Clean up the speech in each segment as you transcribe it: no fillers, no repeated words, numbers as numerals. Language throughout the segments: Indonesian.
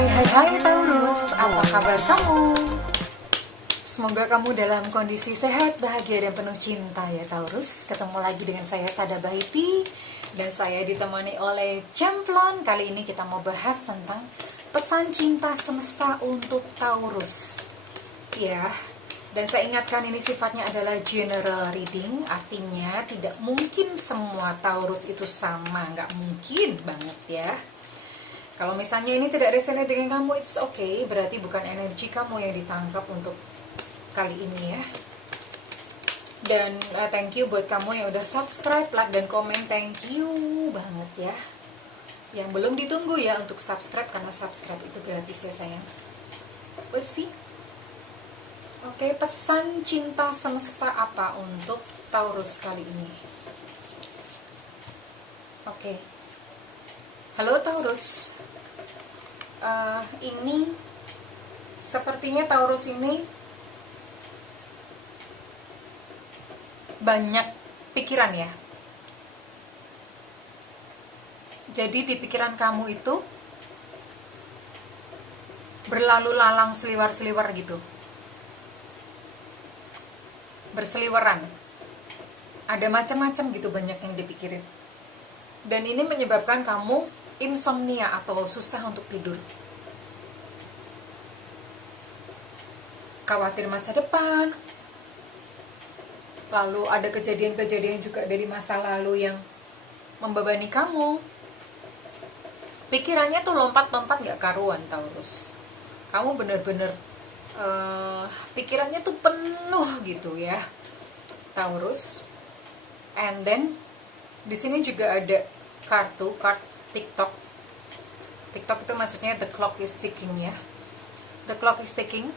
Hai Taurus, apa kabar kamu? Semoga kamu dalam kondisi sehat, bahagia, dan penuh cinta ya Taurus. Ketemu lagi dengan saya Sada Bahiti, dan saya ditemani oleh Jamplon. Kali ini kita mau bahas tentang pesan cinta semesta untuk Taurus. Ya, dan saya ingatkan ini sifatnya adalah general reading, artinya tidak mungkin semua Taurus itu sama, nggak mungkin banget ya. Kalau misalnya ini tidak resonate dengan kamu, it's okay, berarti bukan energi kamu yang ditangkap untuk kali ini ya. Dan thank you buat kamu yang udah subscribe, like, dan komen, thank you banget ya. Yang belum ditunggu ya untuk subscribe, karena subscribe itu gratis ya sayang. Pasti. Oke, pesan cinta semesta apa untuk Taurus kali ini? Oke. Halo Taurus. Ini sepertinya Taurus ini banyak pikiran ya. Jadi di pikiran kamu itu berlalu lalang seliwar-seliwar gitu, berseliweran, ada macam-macam gitu, banyak yang dipikirin. Dan ini menyebabkan kamu insomnia atau susah untuk tidur, khawatir masa depan, lalu ada kejadian-kejadian juga dari masa lalu yang membebani kamu. Pikirannya tuh lompat-lompat gak karuan Taurus. Kamu bener-bener pikirannya tuh penuh gitu ya Taurus. And then di sini juga ada kartu TikTok. TikTok itu maksudnya the clock is ticking ya. The clock is ticking.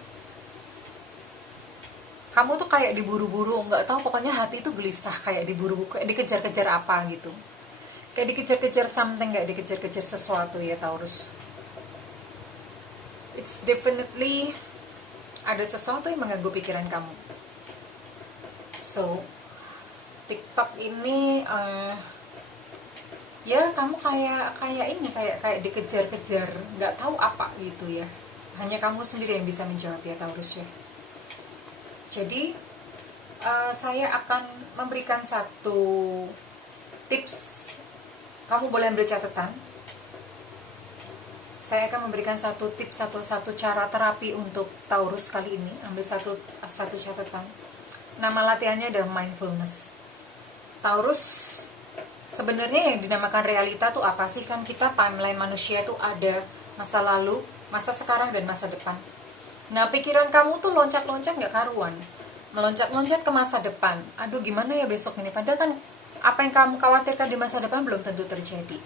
Kamu tuh kayak diburu-buru, nggak tahu, pokoknya hati itu gelisah, kayak diburu-buru, kayak dikejar-kejar apa gitu. Kayak dikejar-kejar something, kayak dikejar-kejar sesuatu ya Taurus. It's definitely ada sesuatu yang mengganggu pikiran kamu. So, TikTok ini ya kamu kayak dikejar-kejar, nggak tahu apa gitu ya. Hanya kamu sendiri yang bisa menjawab ya Taurus ya. Jadi saya akan memberikan satu tips. Kamu boleh ambil catatan. Saya akan memberikan satu tips, satu cara terapi untuk Taurus kali ini. Ambil satu catatan. Nama latihannya adalah mindfulness. Taurus, sebenarnya yang dinamakan realita tuh apa sih? Kan kita timeline manusia itu ada masa lalu, masa sekarang, dan masa depan. Nah, pikiran kamu tuh loncat-loncat gak karuan, meloncat-loncat ke masa depan. Aduh, gimana ya besok ini? Padahal kan apa yang kamu khawatirkan di masa depan belum tentu terjadi.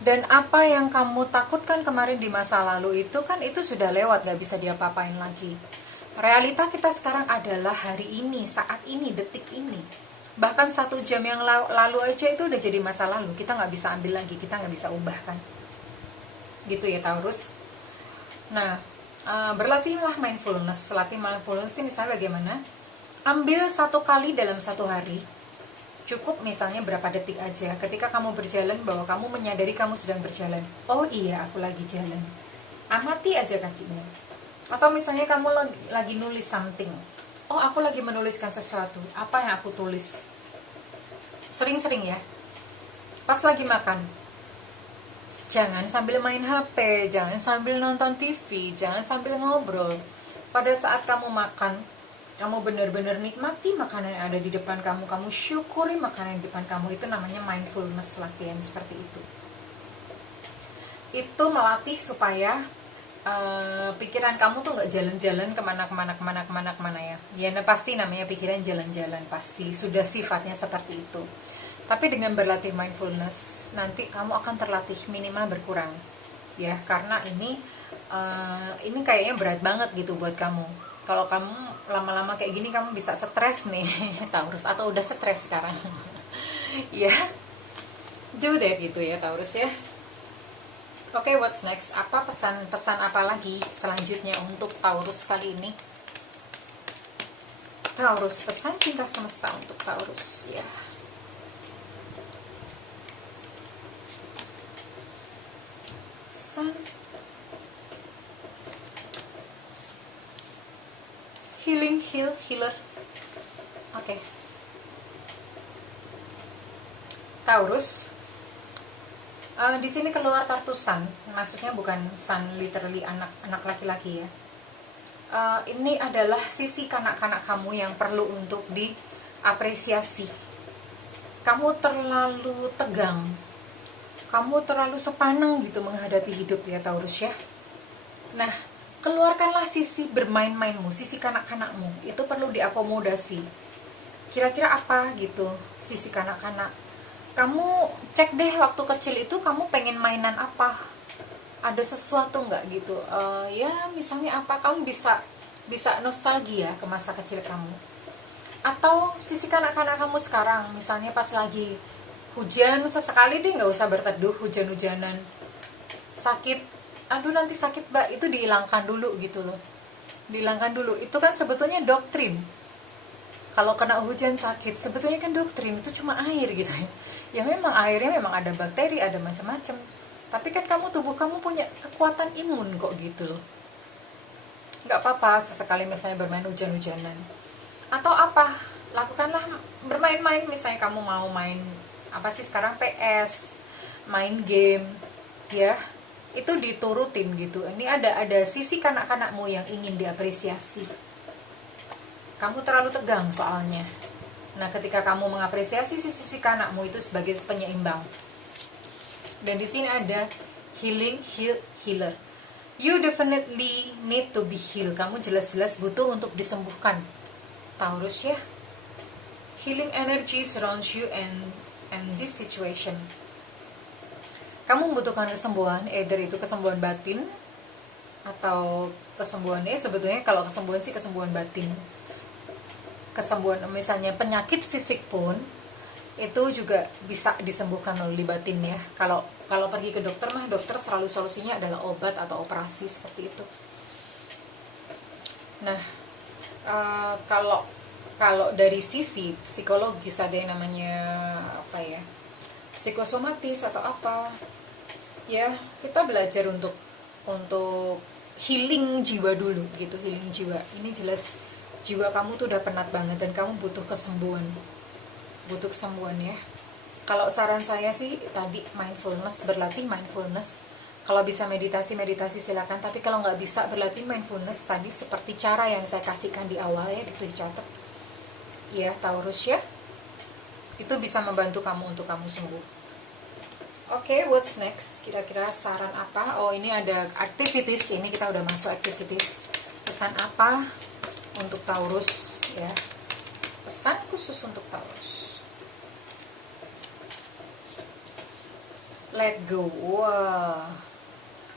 Dan apa yang kamu takutkan kemarin di masa lalu itu kan itu sudah lewat, gak bisa diapa-apain lagi. Realita kita sekarang adalah hari ini, saat ini, detik ini. Bahkan 1 jam yang lalu aja itu udah jadi masa lalu. Kita gak bisa ambil lagi, kita gak bisa ubah kan. Gitu ya Taurus. Nah, berlatihlah mindfulness. Latih mindfulness ini misalnya bagaimana? Ambil 1 kali dalam 1 hari. Cukup misalnya berapa detik aja. Ketika kamu berjalan, bahwa kamu menyadari kamu sedang berjalan. Oh iya, aku lagi jalan. Amati aja kakimu. Atau misalnya kamu lagi nulis something. Oh, aku lagi menuliskan sesuatu. Apa yang aku tulis? Sering-sering ya. Pas lagi makan, jangan sambil main HP, jangan sambil nonton TV, jangan sambil ngobrol. Pada saat kamu makan, kamu benar-benar nikmati makanan yang ada di depan kamu. Kamu syukuri makanan di depan kamu. Itu namanya mindfulness, latihan seperti itu. Itu melatih supaya pikiran kamu tuh nggak jalan-jalan kemana ya. Ya pasti namanya pikiran jalan-jalan, pasti sudah sifatnya seperti itu. Tapi dengan berlatih mindfulness, nanti kamu akan terlatih minimal berkurang ya, karena ini kayaknya berat banget gitu buat kamu. Kalau kamu lama-lama kayak gini, kamu bisa stres nih Taurus, atau udah stres sekarang. Ya, udah gitu ya Taurus ya. Oke, what's next? Apa pesan apa lagi selanjutnya untuk Taurus kali ini? Taurus, pesan cinta semesta untuk Taurus ya. Sun healer. Oke. Taurus, di sini keluar kartu sun, maksudnya bukan sun literally anak laki-laki ya. Ini adalah sisi kanak-kanak kamu yang perlu untuk diapresiasi. Kamu terlalu tegang, kamu terlalu sepaneng gitu menghadapi hidup ya Taurus ya. Nah, keluarkanlah sisi bermain-mainmu, sisi kanak-kanakmu, itu perlu diakomodasi. Kira-kira apa gitu sisi kanak-kanak? Kamu cek deh waktu kecil itu kamu pengen mainan apa, ada sesuatu nggak gitu, ya misalnya apa, kamu bisa nostalgia ke masa kecil kamu. Atau sisi kanak-kanak kamu sekarang, misalnya pas lagi hujan, sesekali deh nggak usah berteduh hujan-hujanan, sakit, aduh nanti sakit mbak, itu dihilangkan dulu gitu loh, dihilangkan dulu. Itu kan sebetulnya doktrin, kalau kena hujan sakit, sebetulnya kan doktrin itu cuma air gitu ya, memang airnya memang ada bakteri, ada macam-macam, tapi kan tubuh kamu punya kekuatan imun kok gitu loh. Nggak apa-apa sesekali misalnya bermain hujan-hujanan. Atau apa, lakukanlah bermain-main, misalnya kamu mau main apa sih sekarang, PS, main game ya, itu diturutin gitu. Ini ada sisi kanak-kanakmu yang ingin diapresiasi. Kamu terlalu tegang soalnya. Nah, ketika kamu mengapresiasi sisi kanakmu itu sebagai penyeimbang. Dan di sini ada healer. You definitely need to be healed. Kamu jelas-jelas butuh untuk disembuhkan, Taurus ya. Healing energy surrounds you and this situation. Kamu membutuhkan kesembuhan, either itu kesembuhan batin atau kesembuhannya sebetulnya, kalau kesembuhan sih kesembuhan batin. Kesembuhan misalnya penyakit fisik pun itu juga bisa disembuhkan oleh batin ya. Kalau pergi ke dokter mah, dokter selalu solusinya adalah obat atau operasi seperti itu. Nah, kalau dari sisi psikologis ada yang namanya apa ya, psikosomatis atau apa ya, kita belajar untuk healing jiwa dulu gitu. Healing jiwa ini jelas jiwa kamu tuh udah penat banget dan kamu butuh kesembuhan ya. Kalau saran saya sih tadi mindfulness, berlatih mindfulness. Kalau bisa meditasi silakan, tapi kalau nggak bisa berlatih mindfulness tadi seperti cara yang saya kasihkan di awal ya, itu dicatat ya Taurus ya, itu bisa membantu kamu untuk kamu sembuh. Oke, what's next? Kira-kira saran apa? Oh, ini ada activities, ini kita udah masuk activities. Pesan apa untuk Taurus ya, pesan khusus untuk Taurus? Let go. Wah.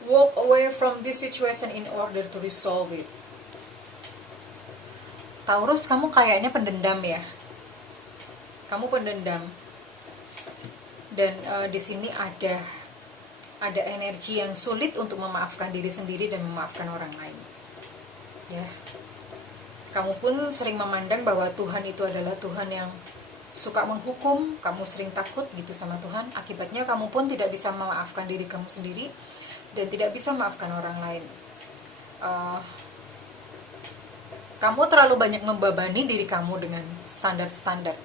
Walk away from this situation in order to resolve it. Taurus, kamu kayaknya pendendam ya, kamu pendendam, dan di sini ada energi yang sulit untuk memaafkan diri sendiri dan memaafkan orang lain ya. Kamu pun sering memandang bahwa Tuhan itu adalah Tuhan yang suka menghukum, kamu sering takut gitu sama Tuhan, akibatnya kamu pun tidak bisa memaafkan diri kamu sendiri dan tidak bisa memaafkan orang lain. Kamu terlalu banyak membebani diri kamu dengan standar-standar,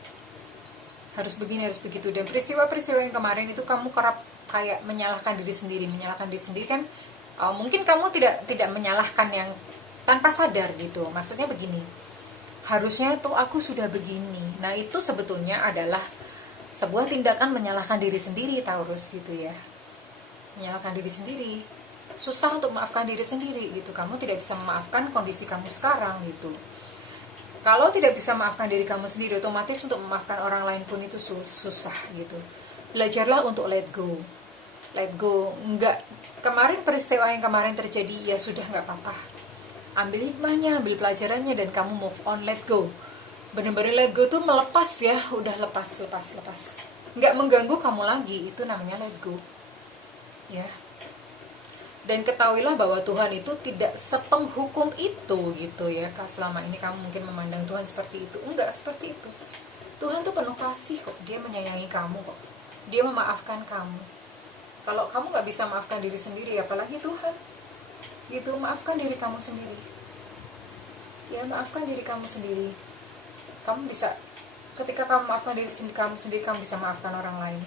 harus begini, harus begitu, dan peristiwa-peristiwa yang kemarin itu kamu kerap kayak menyalahkan diri sendiri kan. Mungkin kamu tidak menyalahkan yang tanpa sadar gitu, maksudnya begini, harusnya tuh aku sudah begini. Nah, itu sebetulnya adalah sebuah tindakan menyalahkan diri sendiri Taurus gitu ya, menyalahkan diri sendiri. Susah untuk memaafkan diri sendiri gitu, kamu tidak bisa memaafkan kondisi kamu sekarang gitu. Kalau tidak bisa memaafkan diri kamu sendiri, otomatis untuk memaafkan orang lain pun itu susah gitu. Belajarlah untuk let go. Enggak, kemarin peristiwa yang kemarin terjadi ya sudah, nggak apa-apa, ambil hikmahnya, ambil pelajarannya, dan kamu move on, let go. Bener-bener let go tuh melepas ya, udah lepas, nggak mengganggu kamu lagi, itu namanya let go ya. Dan ketahuilah bahwa Tuhan itu tidak sepenghukum itu gitu ya. Selama ini kamu mungkin memandang Tuhan seperti itu, enggak seperti itu. Tuhan tuh penuh kasih kok, dia menyayangi kamu kok, dia memaafkan kamu. Kalau kamu nggak bisa maafkan diri sendiri, apalagi Tuhan gitu, maafkan diri kamu sendiri. Ya, maafkan diri kamu sendiri. Kamu bisa, ketika kamu maafkan diri kamu sendiri, kamu bisa maafkan orang lain.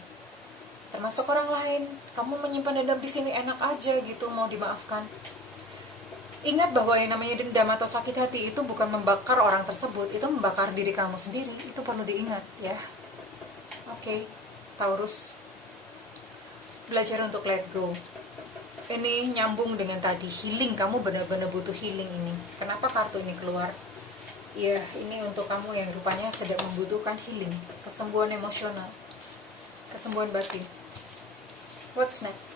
Termasuk orang lain. Kamu menyimpan dendam di sini enak aja gitu, mau dimaafkan. Ingat bahwa yang namanya dendam atau sakit hati itu bukan membakar orang tersebut, itu membakar diri kamu sendiri. Itu perlu diingat ya. Oke, Taurus, belajar untuk let go. Ini nyambung dengan tadi, healing. Kamu benar-benar butuh healing ini. Kenapa kartu ini keluar? Ya, ini untuk kamu yang rupanya sedang membutuhkan healing, kesembuhan emosional, kesembuhan batin. What's next?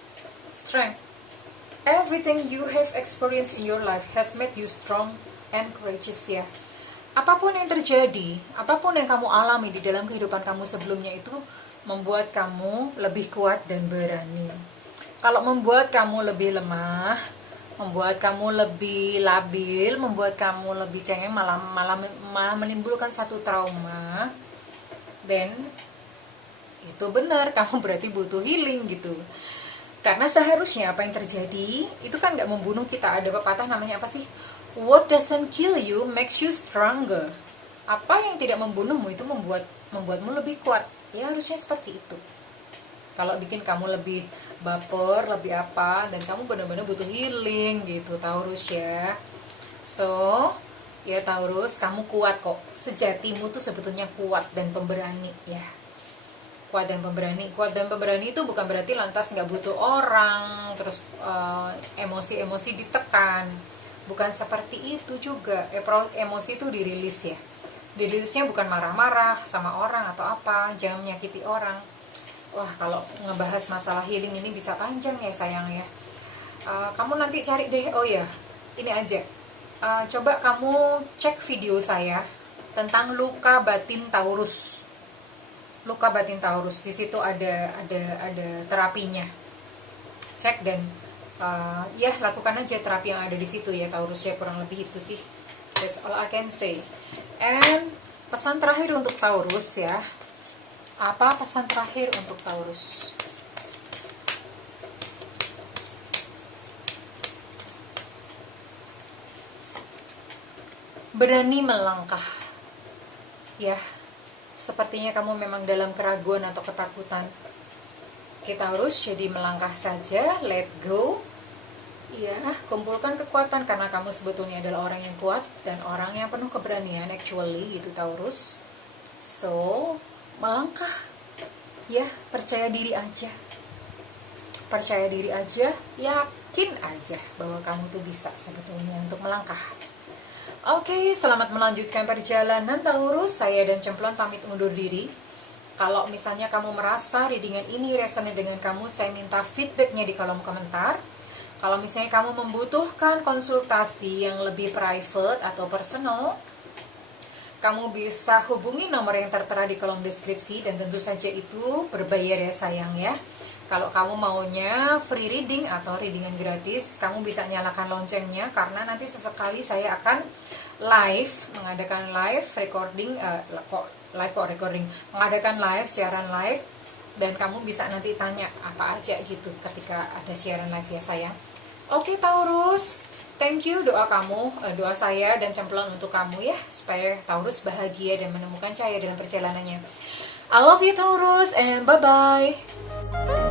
Strength. Everything you have experienced in your life has made you strong and courageous ya. Apapun yang terjadi, apapun yang kamu alami di dalam kehidupan kamu sebelumnya itu membuat kamu lebih kuat dan berani. Kalau membuat kamu lebih lemah, membuat kamu lebih labil, membuat kamu lebih cengeng, malah menimbulkan satu trauma, then itu benar, kamu berarti butuh healing gitu. Karena seharusnya apa yang terjadi itu kan nggak membunuh kita. Ada pepatah namanya apa sih? What doesn't kill you makes you stronger. Apa yang tidak membunuhmu itu membuatmu lebih kuat. Ya harusnya seperti itu. Kalau bikin kamu lebih baper, lebih apa, dan kamu benar-benar butuh healing gitu, Taurus ya. So, ya Taurus, kamu kuat kok. Sejatimu tuh sebetulnya kuat dan pemberani ya. Kuat dan pemberani itu bukan berarti lantas nggak butuh orang, terus emosi-emosi ditekan, bukan seperti itu juga. Emosi itu dirilis ya, dirilisnya bukan marah-marah sama orang atau apa, jangan menyakiti orang. Wah, kalau ngebahas masalah healing ini bisa panjang ya sayang ya. Kamu nanti cari deh, oh ya ini aja, coba kamu cek video saya tentang luka batin Taurus. Luka batin Taurus, di situ ada terapinya. Cek dan ya lakukan aja terapi yang ada di situ ya Taurus ya, kurang lebih itu sih. That's all I can say. And pesan terakhir untuk Taurus ya. Apa pesan terakhir untuk Taurus? Berani melangkah. Ya. Sepertinya kamu memang dalam keraguan atau ketakutan. Kita harus jadi melangkah saja, let go. Ya, kumpulkan kekuatan karena kamu sebetulnya adalah orang yang kuat dan orang yang penuh keberanian actually gitu Taurus. So, melangkah. Ya, percaya diri aja. Percaya diri aja, yakin aja bahwa kamu tuh bisa sebetulnya untuk melangkah. Oke, selamat melanjutkan perjalanan Taurus. Saya dan Cemplon pamit undur diri. Kalau misalnya kamu merasa readingan ini resonate dengan kamu, saya minta feedbacknya di kolom komentar. Kalau misalnya kamu membutuhkan konsultasi yang lebih private atau personal, kamu bisa hubungi nomor yang tertera di kolom deskripsi, dan tentu saja itu berbayar ya sayang ya. Kalau kamu maunya free reading atau readingan gratis, kamu bisa nyalakan loncengnya karena nanti sesekali saya akan mengadakan live recording, mengadakan live, siaran live, dan kamu bisa nanti tanya apa aja gitu ketika ada siaran live ya sayang. Oke Taurus, thank you doa kamu, doa saya dan Cemplon untuk kamu ya, supaya Taurus bahagia dan menemukan cahaya dalam perjalanannya. I love you Taurus and bye-bye.